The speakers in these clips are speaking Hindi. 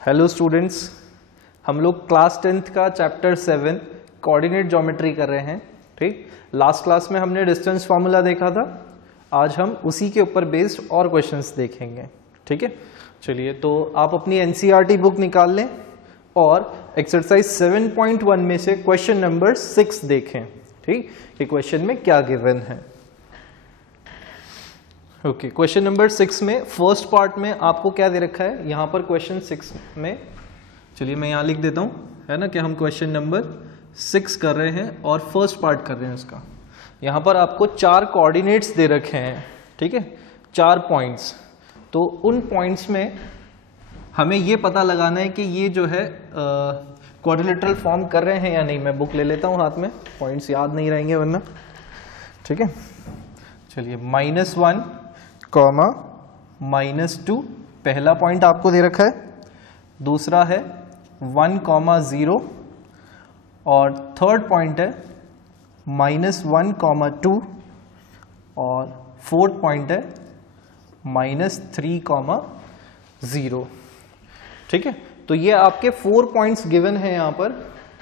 हेलो स्टूडेंट्स, हम लोग क्लास 10th का चैप्टर 7 कोऑर्डिनेट ज्योमेट्री कर रहे हैं। ठीक, लास्ट क्लास में हमने डिस्टेंस फार्मूला देखा था। आज हम उसी के ऊपर बेस्ड और क्वेश्चंस देखेंगे। ठीक है, चलिए तो आप अपनी एनसीईआरटी बुक निकाल लें और एक्सरसाइज 7.1 में से क्वेश्चन नंबर 6 देखें। ठीक, कि क्वेश्चन में क्या गिवन है। ओके, क्वेश्चन नंबर 6 में फर्स्ट पार्ट में आपको क्या दे रखा है यहाँ पर क्वेश्चन 6 में। चलिए मैं यहाँ लिख देता हूँ, है ना, कि हम क्वेश्चन नंबर 6 कर रहे हैं और फर्स्ट पार्ट कर रहे हैं उसका। यहाँ पर आपको 4 कोऑर्डिनेट्स दे रखे हैं। ठीक है, 4 पॉइंट्स। तो उन पॉइंट्स में हमें ये पता लगाना है कि ये जो है क्वाड्रिलेटरल फॉर्म कर रहे हैं या नहीं। मैं बुक ले लेता हूँ हाथ में, पॉइंट्स याद नहीं रहेंगे वरना। ठीक है, चलिए -1, -2 पहला पॉइंट आपको दे रखा है। दूसरा है 1, 0 और थर्ड पॉइंट है -1, 2 और फोर्थ पॉइंट है -3, 0। ठीक है, तो ये आपके 4 पॉइंट्स गिवन हैं यहाँ पर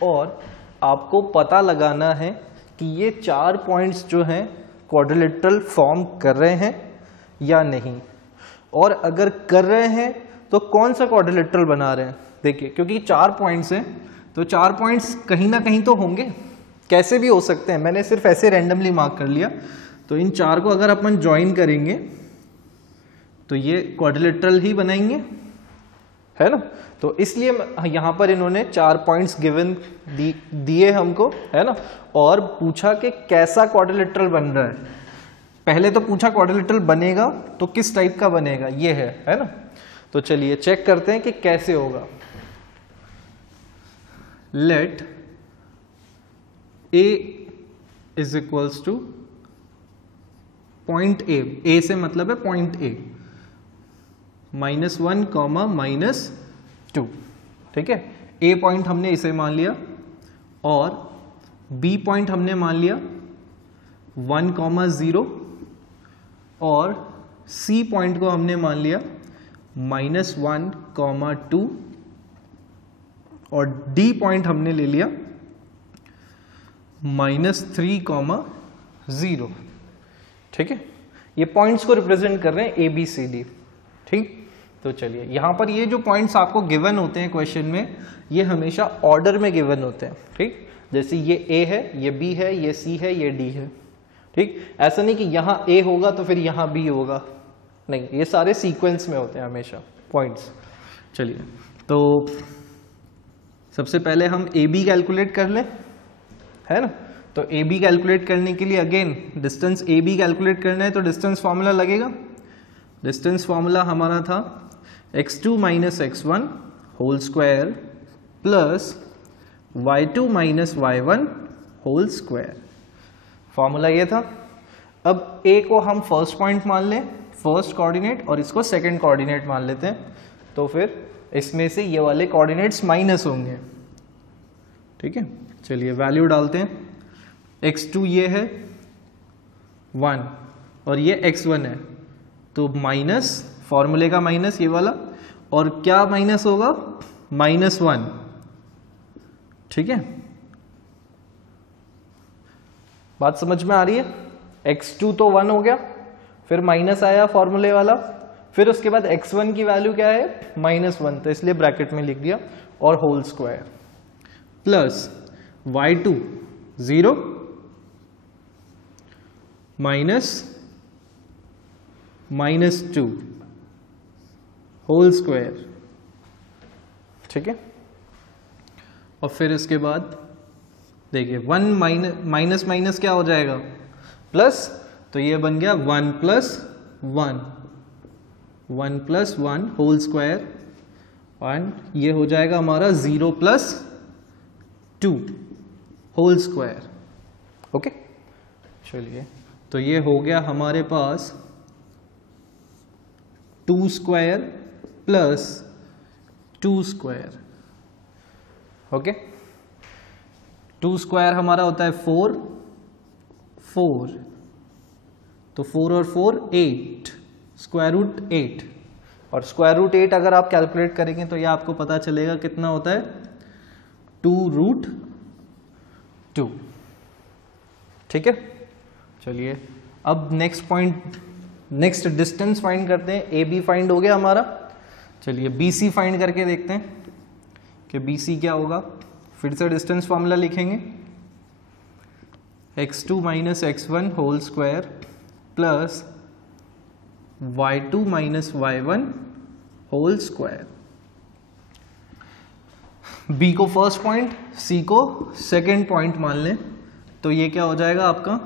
और आपको पता लगाना है कि ये 4 पॉइंट्स जो हैं क्वाड्रिलेटरल फॉर्म कर रहे हैं या नहीं, और अगर कर रहे हैं तो कौन सा क्वाड्रिलेटरल बना रहे हैं। देखिए, क्योंकि 4 पॉइंट्स हैं तो 4 पॉइंट्स कहीं ना कहीं तो होंगे, कैसे भी हो सकते हैं। मैंने सिर्फ ऐसे रैंडमली मार्क कर लिया। तो इन 4 को अगर अपन ज्वाइन करेंगे तो ये क्वाड्रिलेटरल ही बनाएंगे, है ना। तो इसलिए यहां पर इन्होंने 4 पॉइंट्स गिवन दिए हमको, है ना, और पूछा कि कैसा क्वाड्रिलेटरल बन रहा है। पहले तो पूछा क्वाड्रिलेटरल बनेगा तो किस टाइप का बनेगा, ये है ना। तो चलिए चेक करते हैं कि कैसे होगा। Let A is equals to point A से मतलब है पॉइंट A, -1, -2। ठीक है, A पॉइंट हमने इसे मान लिया और B पॉइंट हमने मान लिया 1, 0 और C पॉइंट को हमने मान लिया -1, 2 और D पॉइंट हमने ले लिया -3, 0। ठीक है, ये पॉइंट्स को रिप्रेजेंट कर रहे हैं A, B, C, D। ठीक, तो चलिए यहां पर ये जो पॉइंट्स आपको गिवन होते हैं क्वेश्चन में, ये हमेशा ऑर्डर में गिवन होते हैं। ठीक, जैसे ये A है, ये B है, ये C है, ये D है। ठीक, ऐसा नहीं कि यहां A होगा तो फिर यहां B होगा, नहीं, ये सारे सीक्वेंस में होते हैं हमेशा पॉइंट्स। चलिए तो सबसे पहले हम AB कैलकुलेट कर लें, है ना। तो AB कैलकुलेट करने के लिए अगेन डिस्टेंस AB कैलकुलेट करना है तो डिस्टेंस फॉर्मूला लगेगा। डिस्टेंस फॉर्मूला हमारा था x2 - x1 whole square plus y2 - y1 whole square. Formula ये था। अब A को हम फर्स्ट पॉइंट मान लें, फर्स्ट कोऑर्डिनेट, और इसको सेकंड कोऑर्डिनेट मान लेते हैं। तो फिर इसमें से ये वाले कोऑर्डिनेट्स माइनस होंगे। ठीक है, चलिए वैल्यू डालते हैं। x2 ये है 1 और ये x1 है, तो माइनस, फॉर्मूले का माइनस ये वाला, और क्या माइनस होगा, -1। ठीक है, बात समझ में आ रही है। x2 तो 1 हो गया, फिर माइनस आया फॉर्मूले वाला, फिर उसके बाद x1 की वैल्यू क्या है, -1, तो इसलिए ब्रैकेट में लिख दिया, और whole square plus y2 0 -2 whole square. ठीक है, और फिर इसके बाद देखिए 1 माइनस माइनस क्या हो जाएगा, प्लस, तो ये बन गया 1 + 1 होल स्क्वायर, एंड ये हो जाएगा हमारा 0 + 2 होल स्क्वायर। ओके, चलिए तो ये हो गया हमारे पास 2 square plus 2 square. Okay, 2 square हमारा होता है 4, तो 4 और 4 8, स्क्वायर रूट 8, और स्क्वायर रूट 8 अगर आप कैलकुलेट करेंगे तो ये आपको पता चलेगा कितना होता है 2√2। ठीक है, चलिए अब next point, next distance find करते हैं। ए बी फाइंड हो गया हमारा, चलिए बी सी फाइंड करके देखते हैं कि बी सी क्या होगा। फिर से डिस्टेंस फॉर्मूला लिखेंगे, x2 minus x1 whole square plus y2 minus y1 whole square. b को फर्स्ट पॉइंट, c को सेकेंड पॉइंट मान लें, तो ये क्या हो जाएगा आपका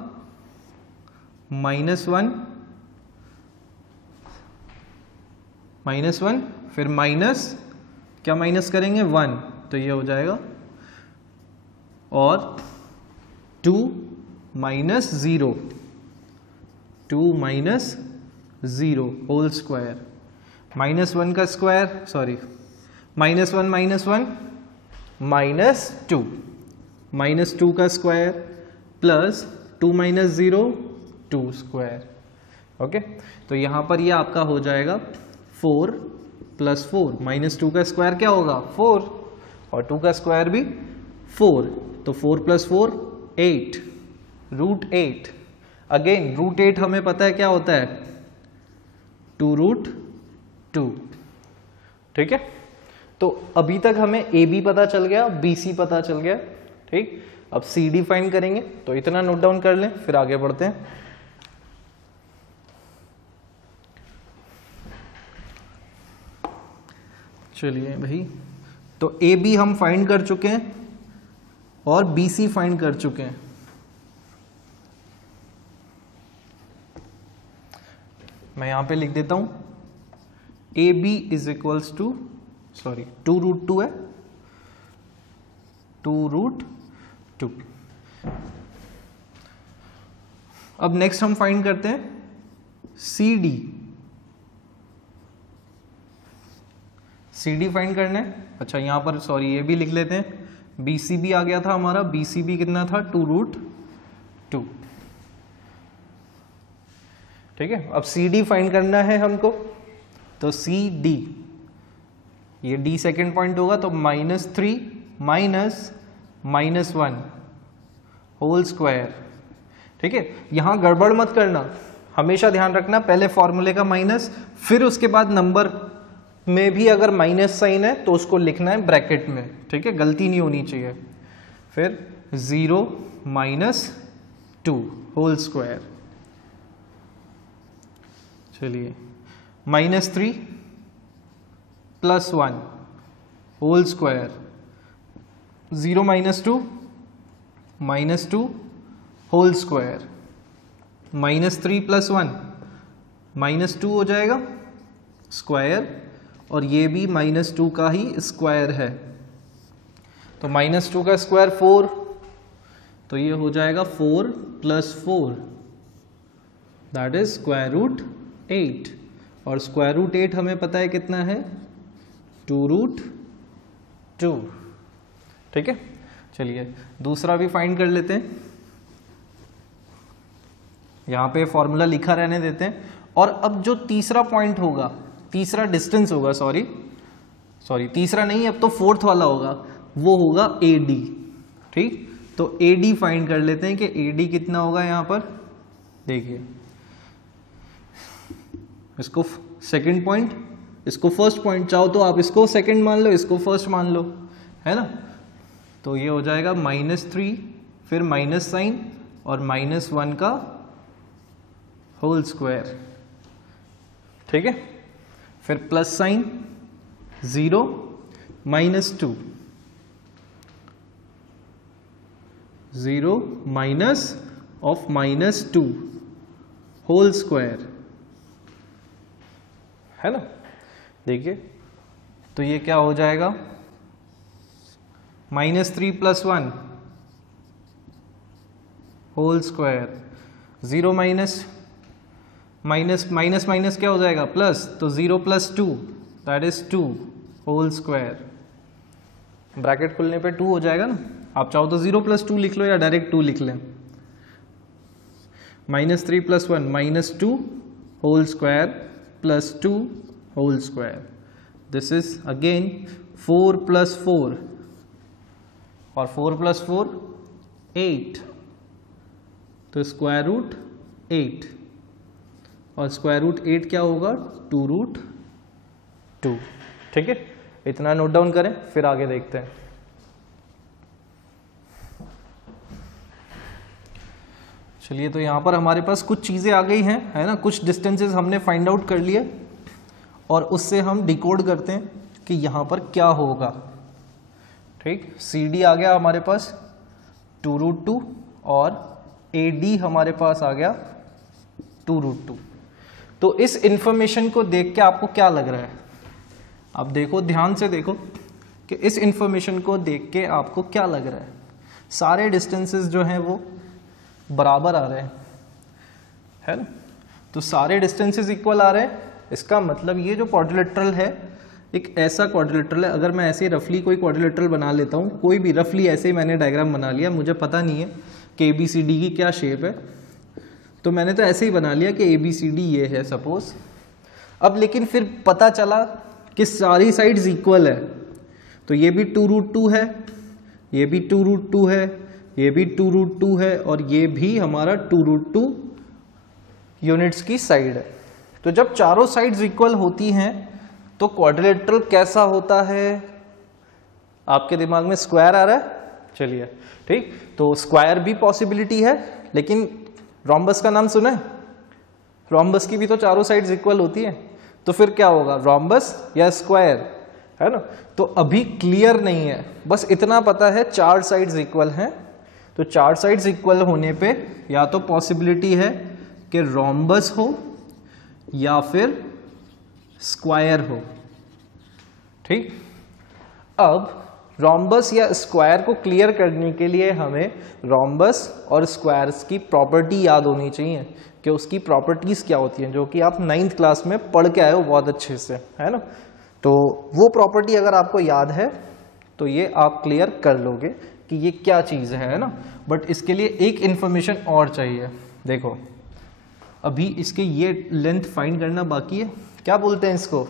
-1 फिर माइनस क्या माइनस करेंगे 1, तो ये हो जाएगा, और 2 माइनस 0 होल स्क्वायर, -1 का स्क्वायर, सॉरी -1 -2 का square plus 2 minus 0 2 square. Okay, तो यहां पर ये आपका हो जाएगा 4 प्लस 4, -2 का स्क्वायर क्या होगा 4 और 2 का स्क्वायर भी 4, तो 4 प्लस 4 8, √8। अगेन √8 हमें पता है क्या होता है 2√2। ठीक है, तो अभी तक हमें ए बी पता चल गया, बी सी पता चल गया। ठीक, अब सी डी फाइंड करेंगे, तो इतना नोट डाउन कर लें फिर आगे बढ़ते हैं। चलिए भाई, तो ए बी हम फाइंड कर चुके हैं और बी सी फाइंड कर चुके हैं। मैं यहां पे लिख देता हूं A B is equals to, sorry 2√2 है, 2√2। अब नेक्स्ट हम फाइंड करते हैं C D. C D find करना है, अच्छा यहां पर सॉरी ये भी लिख लेते हैं, बी सी बी आ गया था हमारा, बी सी बी कितना था 2√2। ठीक है, अब सी डी फाइंड करना है हमको, तो सी डी, ये डी सेकेंड पॉइंट होगा, तो -3 माइनस -1 होल स्क्वायर। ठीक है, यहां गड़बड़ मत करना, हमेशा ध्यान रखना पहले फॉर्मूले का माइनस, फिर उसके बाद नंबर में भी अगर माइनस साइन है तो उसको लिखना है ब्रैकेट में। ठीक है, गलती नहीं होनी चाहिए। फिर 0 - 2 होल स्क्वायर, चलिए -3 + 1 होल स्क्वायर, 0 - 2 -2 होल स्क्वायर, -3 + 1 -2 हो जाएगा स्क्वायर, और ये भी -2 का ही स्क्वायर है, तो -2 का स्क्वायर 4, तो ये हो जाएगा 4 + 4 दैट इज √8, और √8 हमें पता है कितना है 2√2। ठीक है, चलिए दूसरा भी फाइंड कर लेते हैं, यहां पे फॉर्मूला लिखा रहने देते हैं। और अब जो तीसरा पॉइंट होगा, तीसरा डिस्टेंस होगा, सॉरी तीसरा नहीं, अब तो फोर्थ वाला होगा, वो होगा ए डी। ठीक, तो ए डी फाइंड कर लेते हैं कि ए डी कितना होगा। यहां पर देखिए, इसको सेकंड पॉइंट, इसको फर्स्ट पॉइंट, चाहो तो आप इसको सेकंड मान लो, इसको फर्स्ट मान लो, है ना। तो ये हो जाएगा -3 फिर माइनस साइन और -1 का होल स्क्वायर। ठीक है, फिर plus sign 0 -2 0 minus of -2 whole square, है ना। देखिए, तो ये क्या हो जाएगा -3 + 1 होल स्क्वायर, 0 माइनस क्या हो जाएगा प्लस, तो 0 + 2 that is 2 whole square, bracket खुलने पे 2 हो जाएगा ना। आप चाहो तो 0 + 2 लिख लो या डायरेक्ट 2 लिख लें। -3 + 1 -2 whole square +2 whole square, this is again 4 + 4 और 4 + 4 8, तो स्क्वायर रूट 8 और स्क्वायर रूट 8 क्या होगा 2√2। ठीक है, इतना नोट डाउन करें, फिर आगे देखते हैं। चलिए, तो यहां पर हमारे पास कुछ चीजें आ गई हैं, है ना, कुछ डिस्टेंसेस हमने फाइंड आउट कर लिए और उससे हम डिकोड करते हैं कि यहां पर क्या होगा। ठीक, CD आ गया हमारे पास 2√2 और AD हमारे पास आ गया 2√2। तो इस इंफॉर्मेशन को देख के आपको क्या लग रहा है? आप देखो, ध्यान से देखो कि इस इंफॉर्मेशन को देख के आपको क्या लग रहा है। सारे डिस्टेंसेस जो हैं वो बराबर आ रहे हैं, है ना, तो सारे डिस्टेंसेस इक्वल आ रहे हैं। इसका मतलब ये जो क्वाड्रिलेटरल है एक ऐसा क्वाड्रिलेटरल है, अगर मैं ऐसे रफली कोई क्वाड्रिलेटरल बना लेता हूँ, कोई भी रफली ऐसे ही मैंने डायग्राम बना लिया, मुझे पता नहीं है कि ABCD की क्या शेप है, तो मैंने तो ऐसे ही बना लिया कि ABCD ये है सपोज। अब लेकिन फिर पता चला कि सारी साइड्स इक्वल है, तो ये भी 2√2 है, ये भी 2√2 है, ये भी 2√2 है और ये भी हमारा 2√2 यूनिट्स की साइड है। तो जब चारों साइड्स इक्वल होती हैं तो क्वाड्रिलेटरल कैसा होता है? आपके दिमाग में स्क्वायर आ रहा है? चलिए, ठीक, तो स्क्वायर भी पॉसिबिलिटी है, लेकिन रोम्बस का नाम सुना है? रोम्बस की भी तो चारों साइड्स इक्वल होती है, तो फिर क्या होगा, रोम्बस या स्क्वायर, है ना। तो अभी क्लियर नहीं है, बस इतना पता है चार साइड्स इक्वल हैं। तो चार साइड्स इक्वल होने पे या तो पॉसिबिलिटी है कि रोम्बस हो या फिर स्क्वायर हो। ठीक, अब रोम्बस या स्क्वायर को क्लियर करने के लिए हमें रोम्बस और स्क्वायर्स की प्रॉपर्टी याद होनी चाहिए कि उसकी प्रॉपर्टीज क्या होती हैं, जो कि आप 9th क्लास में पढ़ के आए हो बहुत अच्छे से, है ना। तो वो प्रॉपर्टी अगर आपको याद है तो ये आप क्लियर कर लोगे कि ये क्या चीज़ है ना। बट इसके लिए एक इंफॉर्मेशन और चाहिए। देखो, अभी इसके ये लेंथ फाइंड करना बाकी है। क्या बोलते हैं इसको?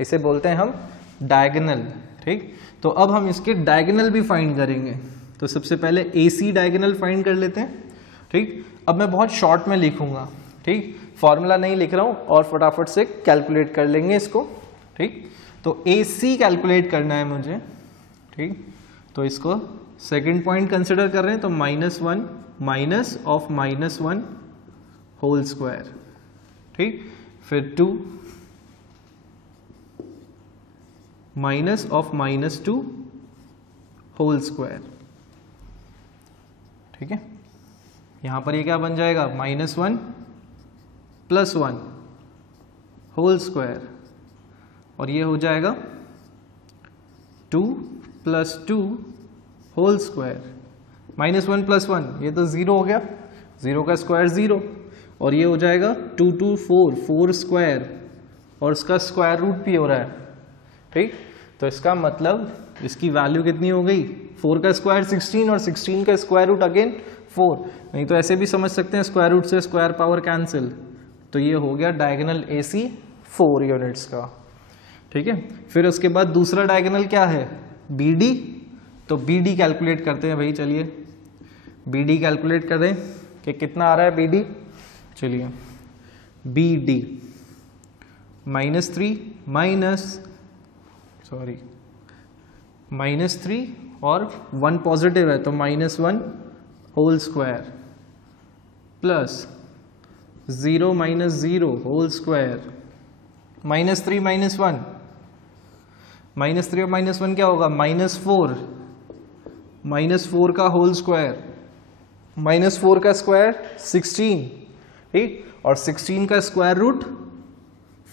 इसे बोलते हैं हम डायगोनल। ठीक, तो अब हम इसके डायगोनल भी फाइंड करेंगे। तो सबसे पहले AC डायगोनल फाइंड कर लेते हैं। ठीक, अब मैं बहुत शॉर्ट में लिखूंगा, ठीक, फॉर्मूला नहीं लिख रहा हूं और फटाफट से कैलकुलेट कर लेंगे इसको। ठीक, तो AC कैलकुलेट करना है मुझे। ठीक, तो इसको सेकंड पॉइंट कंसिडर कर रहे हैं, तो -1 माइनस ऑफ -1 होल स्क्वायर। ठीक, फिर 2 माइनस ऑफ -2 होल स्क्वायर। ठीक है, यहां पर ये क्या बन जाएगा, -1 + 1 होल स्क्वायर, और ये हो जाएगा 2 + 2 होल स्क्वायर। -1 + 1 ये तो 0 हो गया, 0 का स्क्वायर 0, और ये हो जाएगा 2 2 4 स्क्वायर, और उसका स्क्वायर रूट भी हो रहा है। ठीक, तो इसका मतलब इसकी वैल्यू कितनी हो गई, 4 का स्क्वायर 16 और 16 का स्क्वायर रूट अगेन 4। नहीं तो ऐसे भी समझ सकते हैं स्क्वायर रूट से स्क्वायर पावर कैंसिल। तो ये हो गया डायगोनल AC 4 यूनिट्स का। ठीक है, फिर उसके बाद दूसरा डायगोनल क्या है, BD। तो BD कैलकुलेट करते हैं भाई। चलिए BD कैलकुलेट करें कि कितना आ रहा है BD। चलिए BD -3 और 1 पॉजिटिव है तो -1 whole square plus 0 - 0 whole square, -3 -1, -3 और -1 क्या होगा, -4, -4 का होल स्क्वायर, -4 का स्क्वायर 16। ठीक, और 16 का स्क्वायर रूट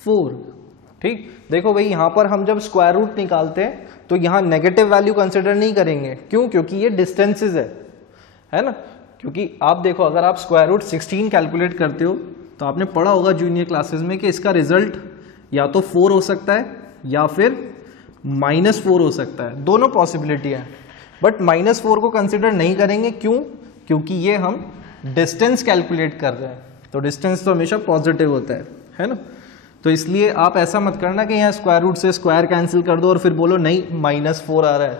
4। ठीक, देखो भाई, यहां पर हम जब स्क्वायर रूट निकालते हैं तो यहां नेगेटिव वैल्यू कंसिडर नहीं करेंगे। क्यों? क्योंकि ये डिस्टेंसेस है ना। क्योंकि आप देखो, अगर आप स्क्वायर रूट 16 कैलकुलेट करते हो तो आपने पढ़ा होगा जूनियर क्लासेस में कि इसका रिजल्ट या तो 4 हो सकता है या फिर -4 हो सकता है, दोनों पॉसिबिलिटी है। बट -4 को कंसिडर नहीं करेंगे। क्यों? क्योंकि ये हम डिस्टेंस कैलकुलेट कर रहे हैं, तो डिस्टेंस तो हमेशा पॉजिटिव होता है ना। तो इसलिए आप ऐसा मत करना कि यहाँ स्क्वायर रूट से स्क्वायर कैंसिल कर दो और फिर बोलो नहीं -4 आ रहा है,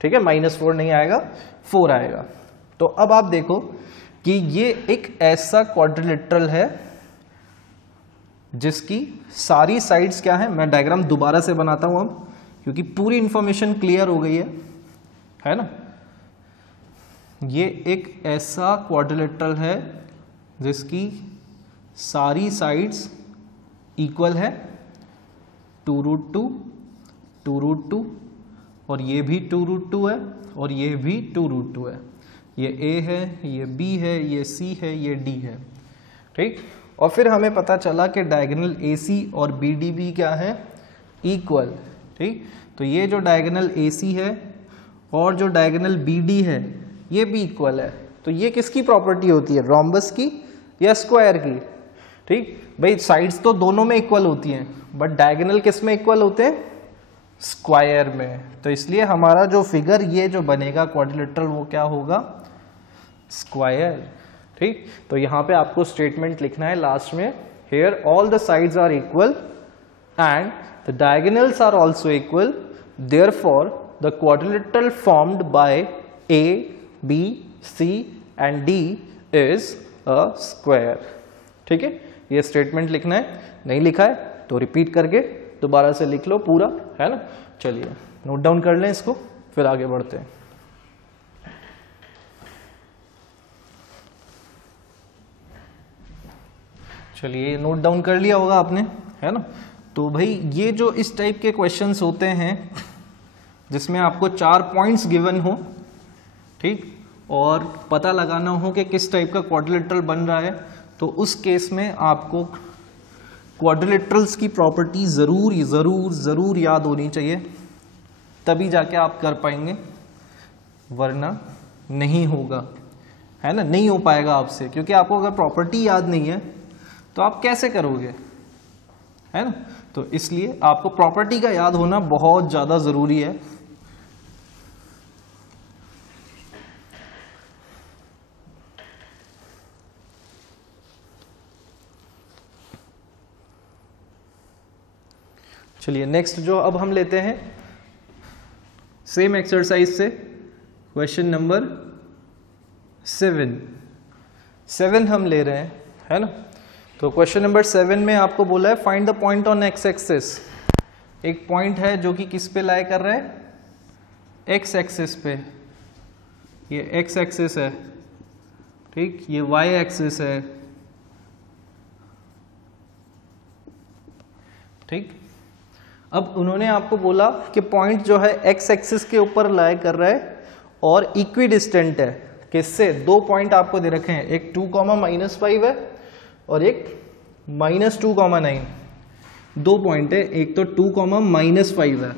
ठीक है, -4 नहीं आएगा, 4 आएगा। तो अब आप देखो कि ये एक ऐसा क्वाड्रिलेटरल है जिसकी सारी साइड्स क्या है, मैं डायग्राम दोबारा से बनाता हूं अब, क्योंकि पूरी इंफॉर्मेशन क्लियर हो गई है ना। ये एक ऐसा क्वाड्रिलेटरल है जिसकी सारी साइड्स इक्वल है, 2√2, 2√2, और ये भी 2√2 है और ये भी 2√2 है। ये A है, ये B है, ये C है, ये D है, ठीक। और फिर हमें पता चला कि डायगोनल AC और BDB क्या है, इक्वल, ठीक। तो ये जो डायगोनल AC है और जो डायगोनल BD है ये भी इक्वल है। तो ये किसकी प्रॉपर्टी होती है, रोम्बस की या स्क्वायर की, ठीक। भाई साइड्स तो दोनों में इक्वल होती हैं, बट डायगोनल किस में इक्वल होते हैं, स्क्वायर में। तो इसलिए हमारा जो फिगर ये जो बनेगा क्वाड्रिलेटरल वो क्या होगा, स्क्वायर, ठीक। तो यहाँ पे आपको स्टेटमेंट लिखना है लास्ट में, here all the sides are equal and the diagonals are also equal, therefore the quadrilateral formed by A, B, C and D is a square, ठीक है। ये स्टेटमेंट लिखना है, नहीं लिखा है तो रिपीट करके दोबारा से लिख लो पूरा, है ना। चलिए नोट डाउन कर लें इसको, फिर आगे बढ़ते हैं। चलिए नोट डाउन कर लिया होगा आपने, है ना। तो भाई ये जो इस टाइप के क्वेश्चंस होते हैं जिसमें आपको 4 पॉइंट्स गिवन हो, ठीक, और पता लगाना हो कि किस टाइप का क्वाड्रिलेटरल बन रहा है, तो उस केस में आपको क्वाड्रिलेटरल्स की प्रॉपर्टी जरूर जरूर जरूर याद होनी चाहिए, तभी जाके आप कर पाएंगे, वरना नहीं होगा, है ना, नहीं हो पाएगा आपसे। क्योंकि आपको अगर प्रॉपर्टी याद नहीं है तो आप कैसे करोगे, है ना। तो इसलिए आपको प्रॉपर्टी का याद होना बहुत ज्यादा जरूरी है। चलिए नेक्स्ट जो अब हम लेते हैं सेम एक्सरसाइज से क्वेश्चन नंबर 7 हम ले रहे हैं, है ना। तो क्वेश्चन नंबर 7 में आपको बोला है find the point on x axis. एक पॉइंट है जो कि किस पे लाई कर रहा है, एक्स एक्सिस पे। ये एक्स एक्सिस है, ठीक, ये वाई एक्सिस है, ठीक। अब उन्होंने आपको बोला कि पॉइंट जो है एक्स एक्सिस के ऊपर लाई कर रहा है और इक्वी डिस्टेंट है, किससे, 2 पॉइंट आपको दे रखे हैं, एक 2,-5 है और एक -2,9। 2 पॉइंट है, एक तो 2,-5 है,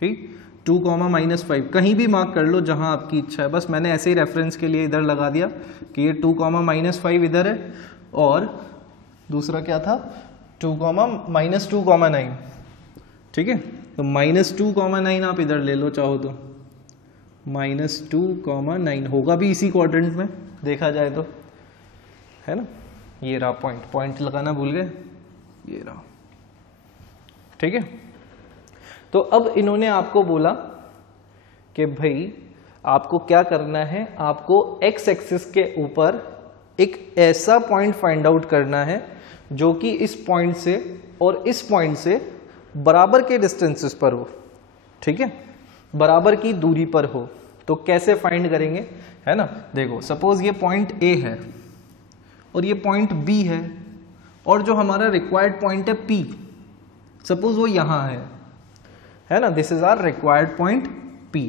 ठीक, 2,-5 कहीं भी मार्क कर लो जहां आपकी इच्छा है, बस मैंने ऐसे ही रेफरेंस के लिए इधर लगा दिया कि ये 2,-5 इधर है और दूसरा क्या था 2,-2,9, ठीक है। तो -2,9 आप इधर ले लो चाहो तो, -2,9 होगा भी इसी क्वाड्रेंट में देखा जाए तो, है ना। ये रहा पॉइंट लगाना भूल गए, ये रहा, ठीक है। तो अब इन्होंने आपको बोला कि भाई आपको क्या करना है, आपको एक्स एक्सिस के ऊपर एक ऐसा पॉइंट फाइंड आउट करना है जो कि इस पॉइंट से और इस पॉइंट से बराबर के डिस्टेंसेस पर हो, ठीक है, बराबर की दूरी पर हो। तो कैसे फाइंड करेंगे, है ना। देखो सपोज ये पॉइंट A है और ये पॉइंट B है और जो हमारा रिक्वायर्ड पॉइंट है P, सपोज वो यहां है ना, this is our required point P।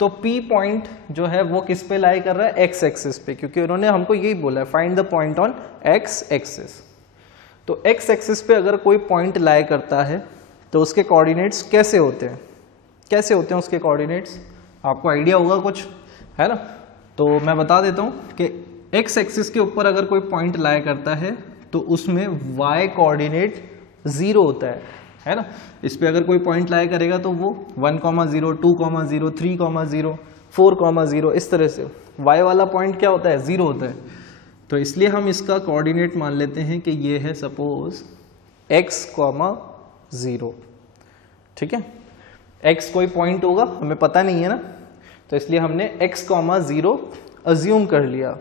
तो P पॉइंट जो है वो किस पे लाई कर रहा है, एक्स एक्सिस पे, क्योंकि उन्होंने हमको यही बोला है find the point on x axis. तो एक्स एक्सिस पे अगर कोई पॉइंट लाई करता है तो उसके कोऑर्डिनेट्स कैसे होते हैं, कैसे होते हैं उसके कोऑर्डिनेट्स, आपको आइडिया होगा कुछ, है ना। तो मैं बता देता हूं कि एक्स एक्सिस के ऊपर अगर कोई पॉइंट लाई करता है तो उसमें वाई कोऑर्डिनेट 0 होता है ना। इस पे अगर कोई पॉइंट लाई करेगा तो वो 1,0, 2,0, 3,0, 4,0 इस तरह से वाई वाला पॉइंट क्या होता है, 0 होता है। तो इसलिए हम इसका कोऑर्डिनेट मान लेते हैं कि ये है सपोज x, 0। ठीक है, x कोई पॉइंट होगा, हमें पता नहीं है ना, तो इसलिए हमने x, 0 अज्यूम कर लिया।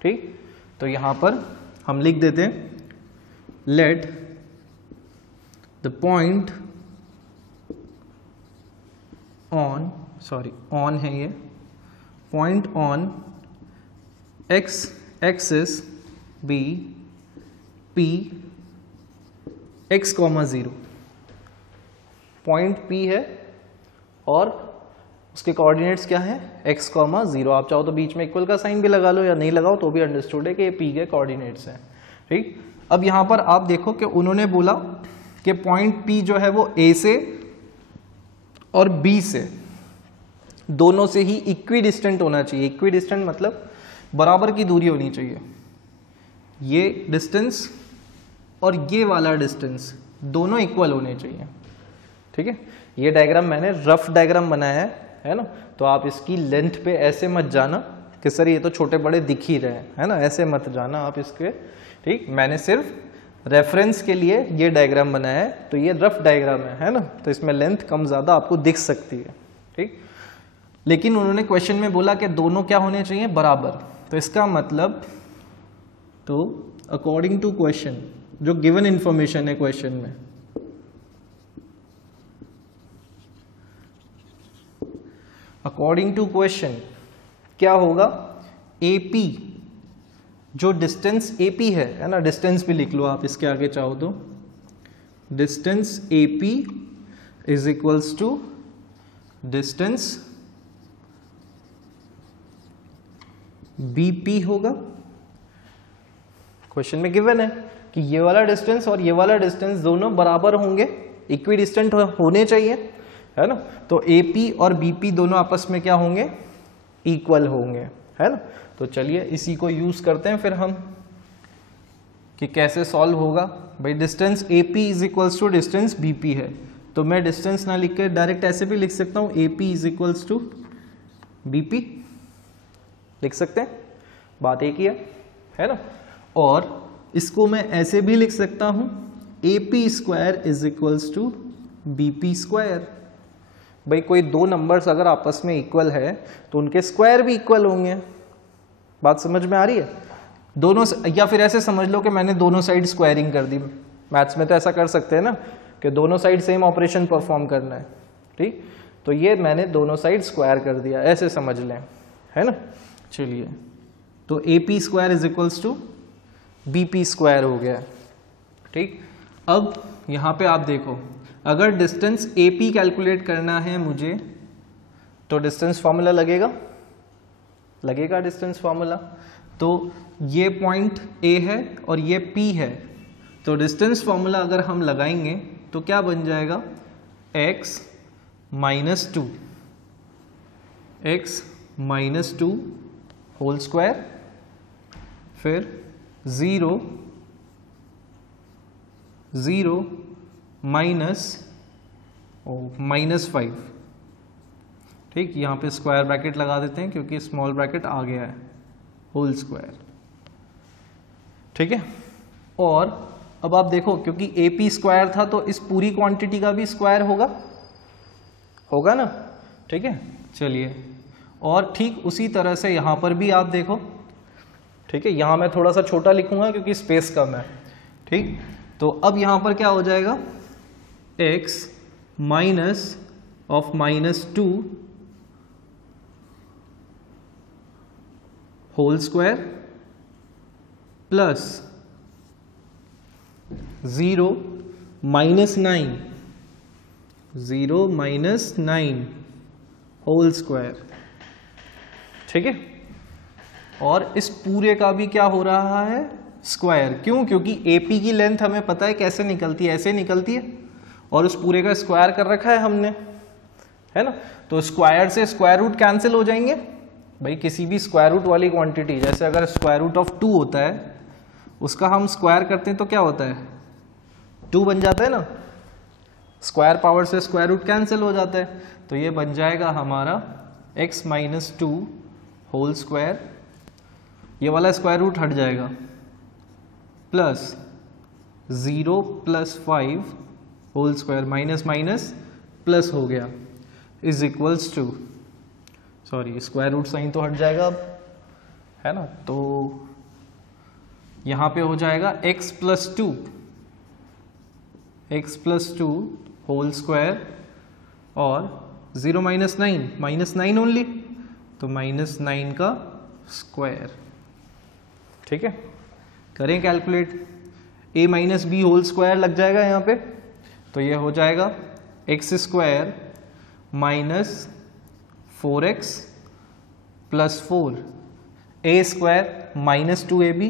ठीक, तो यहां पर हम लिख देते हैं let the point on, sorry on है ये, point on x axis be p x, 0। Point P है और उसके कोऑर्डिनेट्स क्या है x, 0। आप चाहो तो बीच में इक्वल का साइन भी लगा लो या नहीं लगाओ तो भी अंडरस्टूड है कि ये P के कोऑर्डिनेट्स हैं। ठीक, अब यहां पर आप देखो कि उन्होंने बोला कि पॉइंट P जो है वो A से और B से दोनों से ही इक्वी डिस्टेंट होना चाहिए। इक्वी डिस्टेंट मतलब बराबर की दूरी होनी चाहिए। ये डिस्टेंस और ये वाला डिस्टेंस दोनों इक्वल होने चाहिए। ठीक है, ये डायग्राम मैंने रफ डायग्राम बनाया है ना, तो आप इसकी लेंथ पे ऐसे मत जाना कि सर ये तो छोटे बड़े दिख ही रहे हैं, है ना, ऐसे मत जाना आप इसके। ठीक, मैंने सिर्फ रेफरेंस के लिए ये डायग्राम बनाया है, तो ये रफ डायग्राम है ना, तो इसमें लेंथ कम ज़्यादा आपको दिख सकती है। ठीक, लेकिन उन्होंने क्वेश्चन में बोला कि दोनों क्या होने चाहिए, बराबर। तो इसका मतलब, तो अकॉर्डिंग टू क्वेश्चन, जो गिवन इंफॉर्मेशन है क्वेश्चन में, अकॉर्डिंग टू क्वेश्चन क्या होगा, AP जो डिस्टेंस AP है ना, डिस्टेंस भी लिख लो आप इसके आगे चाहो तो, distance AP is equals to distance BP होगा। क्वेश्चन में गिवन है कि ये वाला डिस्टेंस और ये वाला डिस्टेंस दोनों बराबर होंगे, इक्वी डिस्टेंट होने चाहिए, है ना, तो AP और BP दोनों आपस में क्या होंगे, इक्वल होंगे, है ना। तो चलिए इसी को यूज करते हैं फिर हम कि कैसे सॉल्व होगा। भाई distance AP is equals to distance BP है, तो मैं डिस्टेंस ना लिख के डायरेक्ट ऐसे भी लिख सकता हूं, AP is equals to BP लिख सकते हैं, बात एक ही है ना। और इसको मैं ऐसे भी लिख सकता हूं, AP square is equals to BP square. भाई कोई दो नंबर्स अगर आपस में इक्वल है तो उनके स्क्वायर भी इक्वल होंगे। बात समझ में आ रही है, दोनों, या फिर ऐसे समझ लो कि मैंने दोनों साइड स्क्वायरिंग कर दी। मैथ्स में तो ऐसा कर सकते हैं ना कि दोनों साइड सेम ऑपरेशन परफॉर्म करना है। ठीक, तो ये मैंने दोनों साइड स्क्वायर कर दिया, ऐसे समझ लें, है ना। चलिए, तो AP square is equals to BP square हो गया। ठीक, अब यहां पे आप देखो, अगर डिस्टेंस AP कैलकुलेट करना है मुझे तो डिस्टेंस फॉर्मूला लगेगा डिस्टेंस फॉर्मूला। तो ये पॉइंट A है और ये P है, तो डिस्टेंस फॉर्मूला अगर हम लगाएंगे तो क्या बन जाएगा, x minus two whole square, फिर 0 -5। ठीक, यहाँ पे स्क्वायर ब्रैकेट लगा देते हैं क्योंकि स्मॉल ब्रैकेट आ गया है, होल स्क्वायर। ठीक है, और अब आप देखो क्योंकि AP स्क्वायर था तो इस पूरी क्वांटिटी का भी स्क्वायर होगा ना। ठीक है, चलिए, और ठीक उसी तरह से यहाँ पर भी आप देखो। ठीक है, यहाँ मैं थोड़ा सा छोटा लिखूंगा क्योंकि स्पेस कम है। ठीक, तो अब यहाँ पर क्या हो जाएगा, x minus of -2 whole square plus 0 -9 whole square. ठीक है, और इस पूरे का भी क्या हो रहा है, स्क्वायर। क्यों, क्योंकि AP की लेंथ हमें पता है कैसे निकलती है, ऐसे निकलती है, और उस पूरे का स्क्वायर कर रखा है हमने, है ना। तो स्क्वायर से स्क्वायर रूट कैंसिल हो जाएंगे। भाई किसी भी स्क्वायर रूट वाली क्वांटिटी, जैसे अगर स्क्वायर रूट ऑफ 2 होता है, उसका हम स्क्वायर करते हैं तो क्या होता है, 2 बन जाता है ना। स्क्वायर पावर से स्क्वायर रूट कैंसिल हो जाता है, तो ये बन जाएगा हमारा x माइनस 2 होल स्क्वायर, ये वाला स्क्वायर रूट हट जाएगा, plus 0 + 5 whole square minus minus plus हो गया is equals to, sorry square root sign तो हट जाएगा अब, है ना, तो यहाँ पे हो जाएगा x + 2 होल स्क्वायर और 0 - 9 -9 ओनली, तो -9 का स्क्वायर। ठीक है, करें calculate, a - b whole square लग जाएगा यहाँ पे, तो ये हो जाएगा x² - 4x + 4 a² - 2ab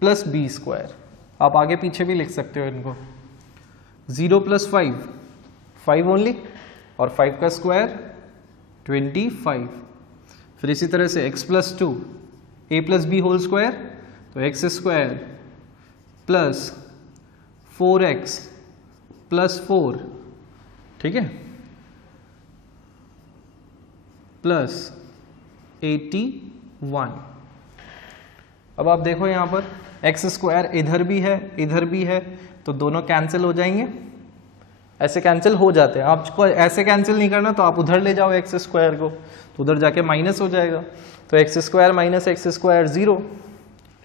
+ b²। आप आगे पीछे भी लिख सकते हो इनको। 0 + 5 5 ओनली, और 5 का स्क्वायर 25। फिर इसी तरह से x + 2 a + b whole square, तो x² + 4x + 4, ठीक है, प्लस 81। अब आप देखो यहाँ पर x² इधर भी है, तो दोनों कैंसिल हो जाएंगे, ऐसे कैंसिल हो जाते हैं। आपको ऐसे कैंसिल नहीं करना तो आप उधर ले जाओ x² को, तो उधर जाके माइनस हो जाएगा, तो x² - x² 0।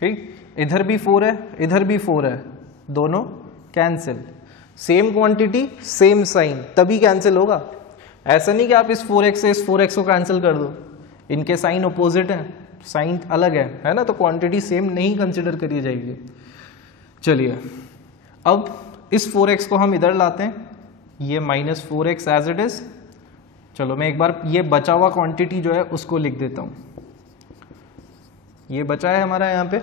ठीक, इधर भी 4 है, इधर भी 4 है, दोनों cancel, same quantity same sign, तभी कैंसिल होगा। ऐसा नहीं कि आप इस 4x से इस 4x को कैंसिल कर दो, इनके साइन अपोजिट हैं, साइन अलग है ना, तो क्वांटिटी सेम नहीं कंसिडर करी जाएगी। चलिए अब इस 4x को हम इधर लाते हैं, ये -4x एज इट इज। चलो मैं एक बार ये बचा हुआ क्वांटिटी जो है उसको लिख देता हूँ, ये बचा है हमारा यहाँ पे,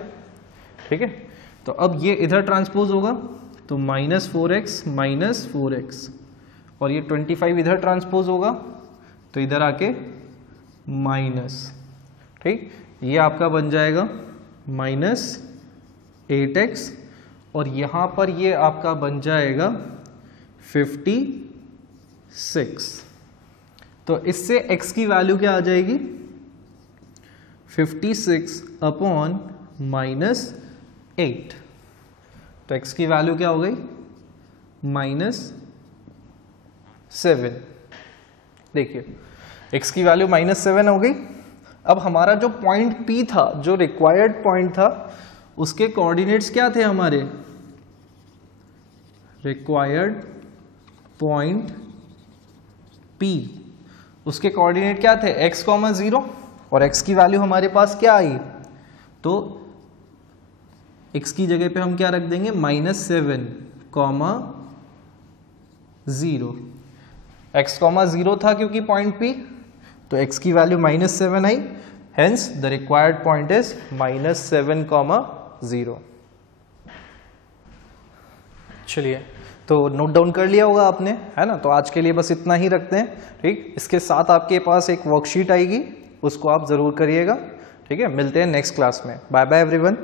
ठीक है। तो अब ये इधर ट्रांसपोज होगा, तो -4x - 4x, और ये 25 इधर ट्रांसपोज होगा, तो इधर आके माइनस, ठीक, ये आपका बन जाएगा -8x, और यहाँ पर ये आपका बन जाएगा 56। तो इससे x की वैल्यू क्या आ जाएगी, 56/-8। तो x की वैल्यू क्या हो गई, -7। देखिए x की वैल्यू -7 हो गई। अब हमारा जो पॉइंट P था, जो रिक्वायर्ड पॉइंट था, उसके कोऑर्डिनेट्स क्या थे हमारे, रिक्वायर्ड पॉइंट P, उसके कोऑर्डिनेट क्या थे, x, 0, और x की वैल्यू हमारे पास क्या आई, तो x की जगह पे हम क्या रख देंगे, -7, 0। x, 0 था क्योंकि पॉइंट P, तो x की value -7 I, hence the required point is -7, 0। चलिए, तो नोट डाउन कर लिया होगा आपने, है ना। तो आज के लिए बस इतना ही रखते हैं, ठीक। इसके साथ आपके पास एक वर्कशीट आएगी, उसको आप जरूर करिएगा, ठीक है। मिलते हैं नेक्स्ट क्लास में। Bye bye everyone.